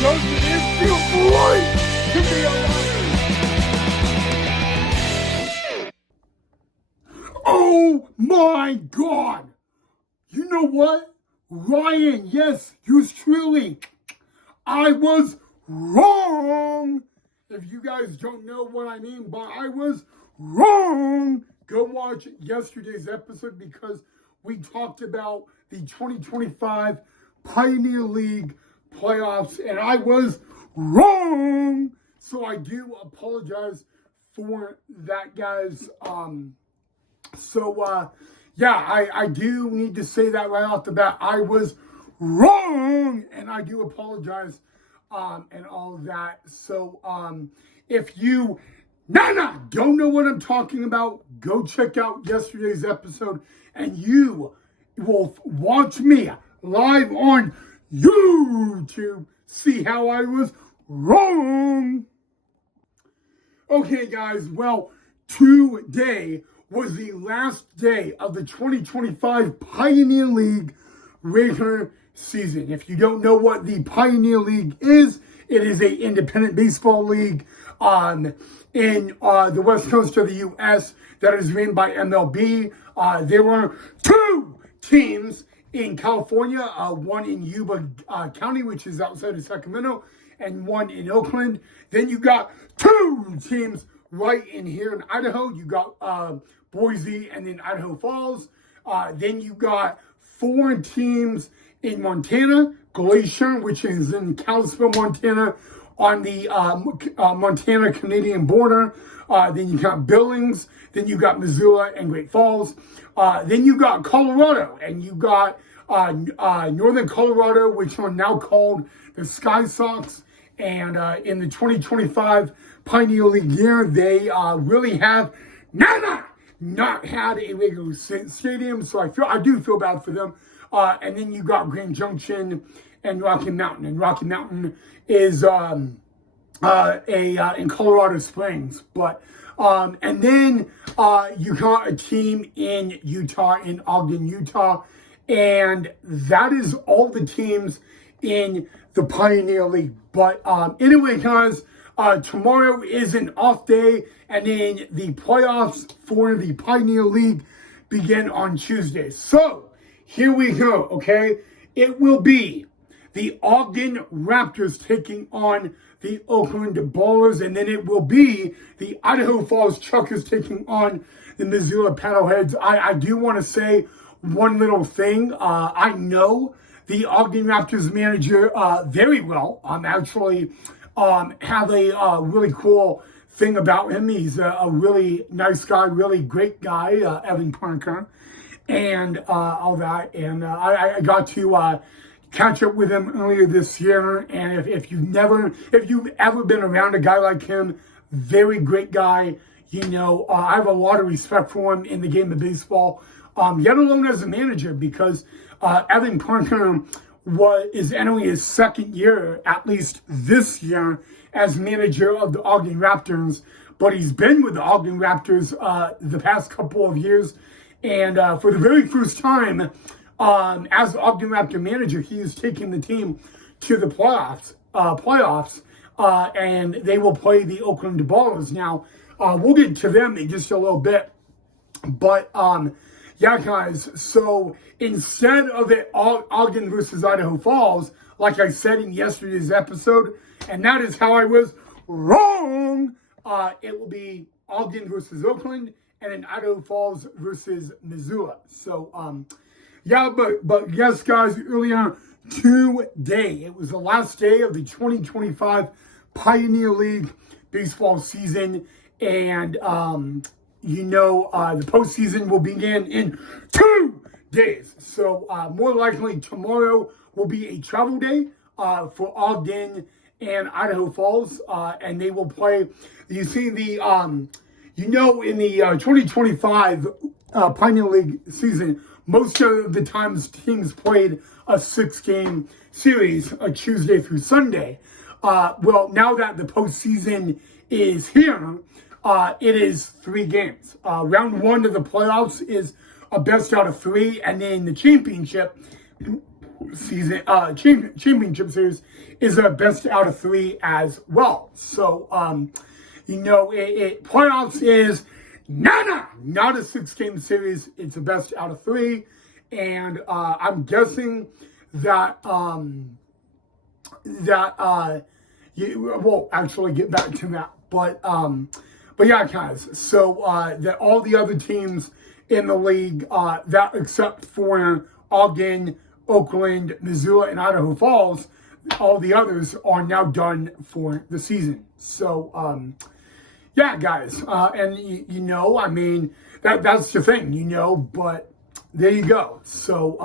Doesn't it feel great to be alive? Oh my God! You know what? Ryan, yes, yours truly. I was wrong. If you guys don't know what I mean by I was wrong, go watch yesterday's episode because we talked about the 2025 Pioneer League playoffs and I was wrong. So I do apologize for that, guys. I do need to say that right off the bat. I was wrong, and I do apologize, and all of that. So, if you don't know what I'm talking about, go check out yesterday's episode, and you will watch me live on YouTube. See how I was wrong. Okay, guys. Well, today was the last day of the 2025 Pioneer League regular season. If you don't know what the Pioneer League is, it is an independent baseball league in the west coast of the U.S. that is ran by MLB. There were two teams in California, one in Yuba County, which is outside of Sacramento, and one in Oakland. Then you got two teams right in here in Idaho. You got Boise and then Idaho Falls. Then you got four teams in Montana, Glacier, which is in Kalispell, Montana, on the Montana-Canadian border. Then you got Billings. Then you got Missoula and Great Falls. Then you got Colorado, and you got Northern Colorado, which are now called the Sky Sox. And in the 2025 Pioneer League year, they really have not had a regular stadium, so I do feel bad for them. And then you got Grand Junction and Rocky Mountain, and Rocky Mountain is in Colorado Springs. But and then you got a team in Utah, in Ogden, Utah, and that is all the teams in the Pioneer League. But anyway, guys, tomorrow is an off day, and then the playoffs for the Pioneer League begin on Tuesday. So here we go, okay? It will be the Ogden Raptors taking on the Oakland Ballers, and then it will be the Idaho Falls Chuckers taking on the Missoula Paddleheads. I do want to say one little thing. I know the Ogden Raptors manager very well. Actually have a really cool thing about him. He's a really nice guy, really great guy, Evan Parker, and all that. And I got to catch up with him earlier this year. And if you've ever been around a guy like him, very great guy. You know, I have a lot of respect for him in the game of baseball, yet alone as a manager, because Evan Parker is entering his second year, at least this year, as manager of the Ogden Raptors. But he's been with the Ogden Raptors the past couple of years. And for the very first time, as the Ogden Raptor manager, he is taking the team to the playoffs, and they will play the Oakland Ballers. Now, we'll get to them in just a little bit. But, yeah, guys, so instead of it Ogden versus Idaho Falls, like I said in yesterday's episode, and that is how I was wrong, it will be Ogden versus Oakland, and then Idaho Falls versus Missoula. So, yeah, but yes, guys, earlier today, it was the last day of the 2025 Pioneer League baseball season, and the postseason will begin in 2 days. So more likely tomorrow will be a travel day for Ogden and Idaho Falls, and they will play. You see the in the 2025 Pioneer League season, most of the times teams played a 6-game series, a Tuesday through Sunday. Well, now that the postseason is here, it is 3 games. Round 1 of the playoffs is a best out of 3, and then the championship season championship series is a best out of 3 as well. So playoffs is not a 6-game series. It's a best out of 3, and I'm guessing that we'll actually get back to that, but yeah, guys. So that all the other teams in the league, that except for Ogden, Oakland, Missoula, and Idaho Falls, all the others are now done for the season. So yeah, guys, and I mean that's the thing, but there you go. So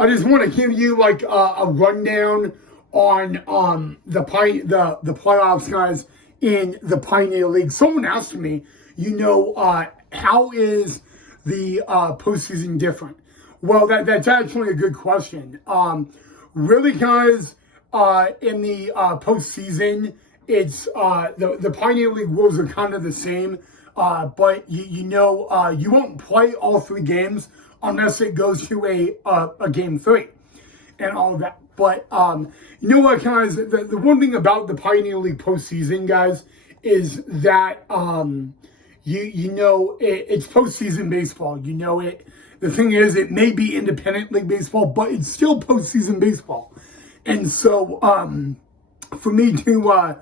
I just want to give you like a rundown on the playoffs, guys, in the Pioneer League. Someone asked me, how is the postseason different? Well, that's actually a good question. Really, guys, in the postseason, it's the Pioneer League rules are kind of the same, but you won't play all 3 games unless it goes to a game 3 and all of that. But you know what, guys? The one thing about the Pioneer League postseason, guys, is that it's postseason baseball. The thing is, it may be independent league baseball, but it's still postseason baseball. And so, for me to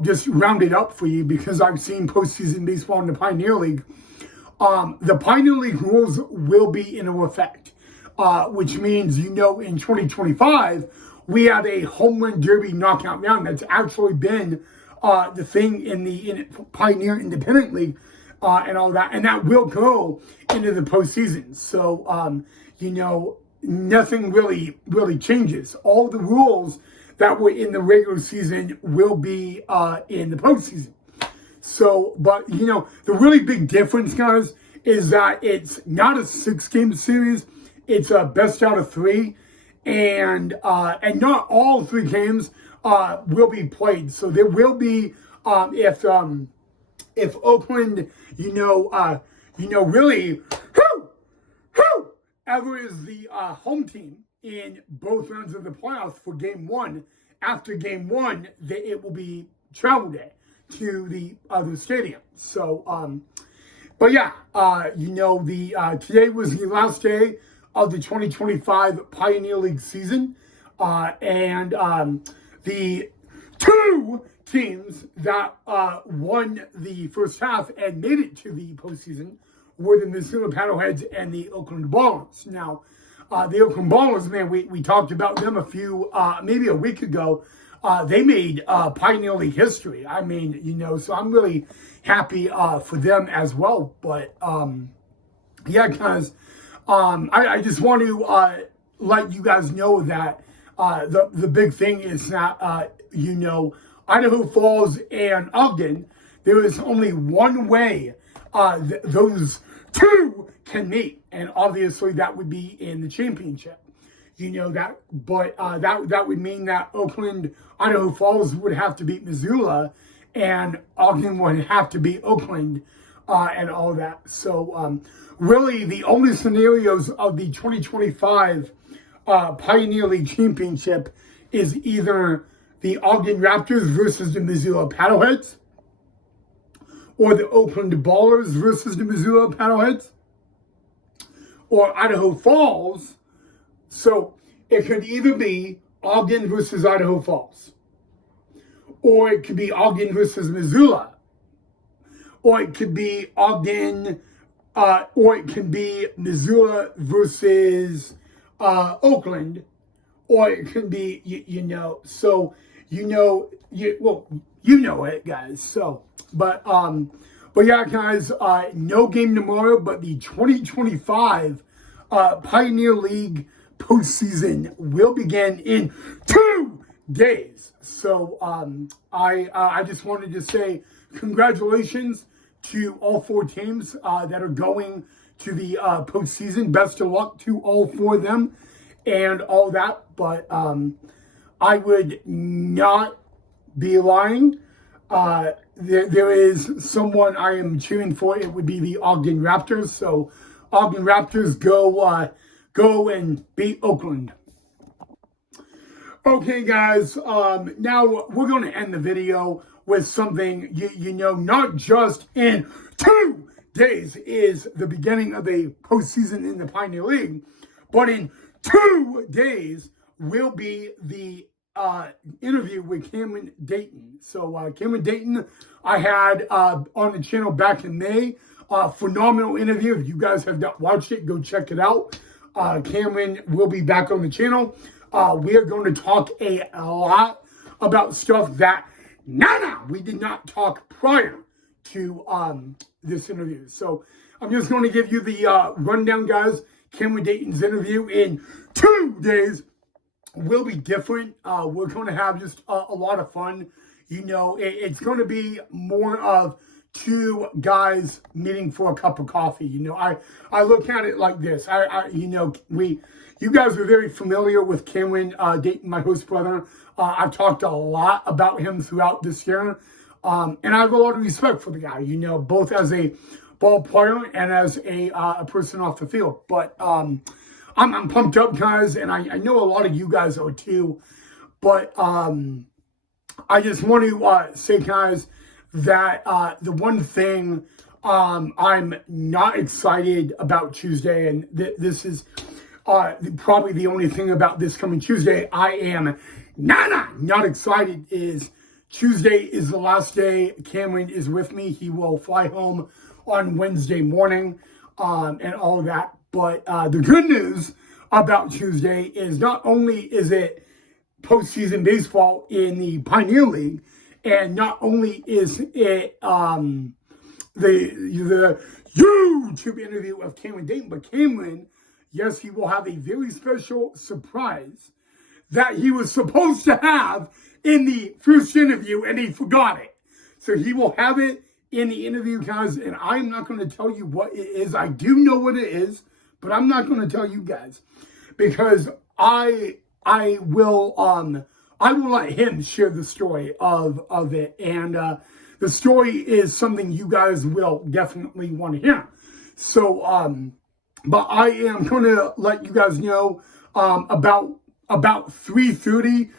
just round it up for you, because I've seen postseason baseball in the Pioneer League. The Pioneer League rules will be in effect, which means, in 2025, we have a home run derby knockout round. That's actually been the thing in the Pioneer Independent League and all that. And that will go into the postseason. So, nothing really changes. All the rules that were in the regular season will be in the postseason. So, but the really big difference, guys, is that it's not a 6-game series. It's a best out of 3, and not all 3 games will be played. So there will be if Oakland, really, ever is the home team in both rounds of the playoffs for Game 1. After Game 1, it will be travel day to the other stadium. So, but yeah, today was the last day of the 2025 Pioneer League season, and the 2 teams that won the first half and made it to the postseason were the Missoula Paddleheads and the Oakland Ballers. Now, the Oakland Ballers, man, we talked about them maybe a week ago. They made Pioneer League history. I mean, so I'm really happy for them as well. But yeah, guys, I just want to let you guys know that the big thing is that Idaho Falls and Ogden, there is only one way those 2 can meet, and obviously that would be in the championship. That, but that would mean that Oakland, Idaho Falls would have to beat Missoula, and Ogden would have to beat Oakland, and all that. So, really, the only scenarios of the 2025 Pioneer League Championship is either the Ogden Raptors versus the Missoula Paddleheads, or the Oakland Ballers versus the Missoula Paddleheads, or Idaho Falls. So it could either be Ogden versus Idaho Falls, or it could be Ogden versus Missoula, or it could be Ogden, or it can be Missoula versus Oakland, or it could be, so, it, guys. So, but yeah, guys, no game tomorrow, but the 2025 Pioneer League postseason will begin in 2 days. So I just wanted to say congratulations to all 4 teams that are going to the postseason. Best of luck to all 4 of them and all that. But I would not be lying. There is someone I am cheering for. It would be the Ogden Raptors. So Ogden Raptors go and beat Oakland. Okay, guys, now we're going to end the video with something, you know, not just in 2 days is the beginning of the postseason in the Pioneer League, but in 2 days will be the interview with Cameron Dayton. So Cameron Dayton, I had on the channel back in May. Phenomenal interview. If you guys have not watched it, go check it out. Cameron will be back on the channel. We are going to talk a lot about stuff that we did not talk prior to this interview. So I'm just going to give you the rundown, guys. Cameron Dayton's interview in 2 days will be different. We're going to have just a lot of fun. You know, it's going to be more of 2 guys meeting for a cup of coffee. You know, I look at it like this. You guys are very familiar with Cameron Dayton, my host brother. I've talked a lot about him throughout this year. And I have a lot of respect for the guy, you know, both as a ball player and as a person off the field. But I'm pumped up, guys, and I know a lot of you guys are too. But I just want to say, guys, that the one thing I'm not excited about Tuesday, and this is probably the only thing about this coming Tuesday I am not excited, is Tuesday is the last day Cameron is with me. He will fly home on Wednesday morning and all of that. But the good news about Tuesday is not only is it postseason baseball in the Pioneer League, and not only is it the YouTube interview of Cameron Dayton, but Cameron, yes, he will have a very special surprise that he was supposed to have in the first interview, and he forgot it. So he will have it in the interview, guys, and I'm not going to tell you what it is. I do know what it is, but I'm not going to tell you guys, because I will let him share the story of it, and the story is something you guys will definitely want to hear. So, but I am going to let you guys know about 3:30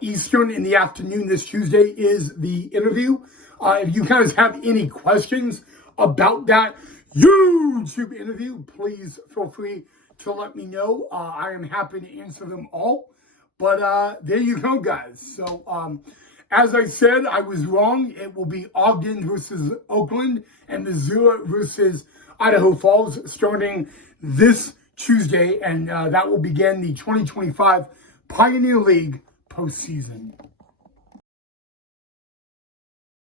Eastern in the afternoon this Tuesday is the interview. If you guys have any questions about that YouTube interview, please feel free to let me know. I am happy to answer them all. But there you go, guys. So as I said, I was wrong. It will be Ogden versus Oakland and Missoula versus Idaho Falls starting this Tuesday. And that will begin the 2025 Pioneer League postseason.